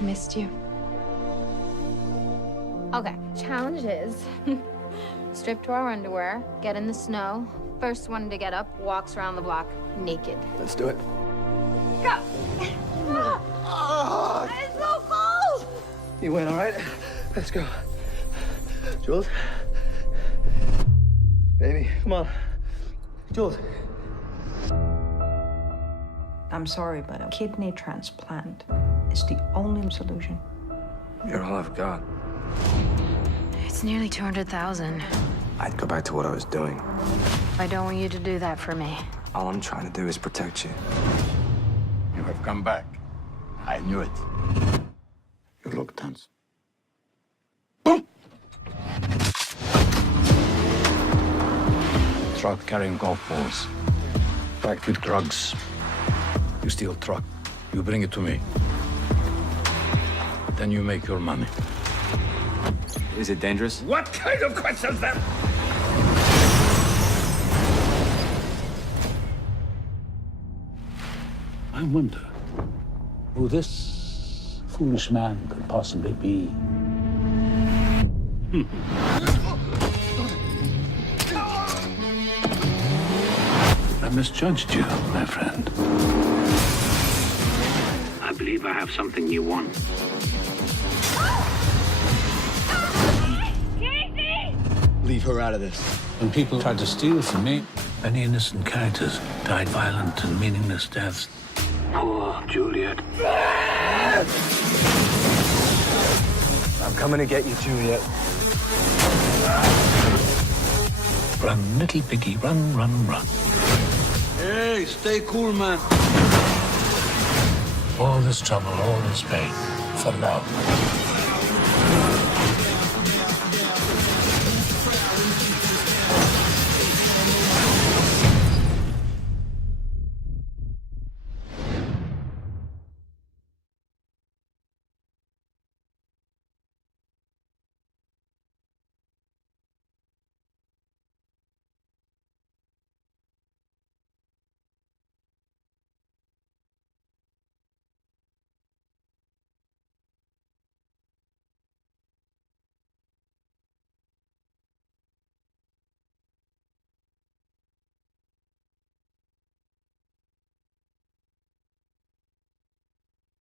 Missed you. Okay, challenge is strip to our underwear, get in the snow. First one to get up walks around the block naked. Let's do it. Go! It's so cold! You win, all right? Let's go. Jules? Baby, come on. Jules. I'm sorry, but a kidney transplant is the only solution. You're all I've got. It's nearly 200,000. I'd go back to what I was doing. I don't want you to do that for me. All I'm trying to do is protect you. You have come back. I knew it. You look tense. Boom! Truck carrying golf balls. Packed with drugs. You steal truck. You bring it to me. Then you make your money. Is it dangerous? What kind of question's that? I wonder who this foolish man could possibly be. I misjudged you, my friend. I believe I have something you want. Leave her out of this. When people tried to steal from me, many innocent characters died violent and meaningless deaths. Poor Juliet. I'm coming to get you, Juliet. Run, little piggy, run, run, run. Hey, stay cool, man. All this trouble, all this pain, for love.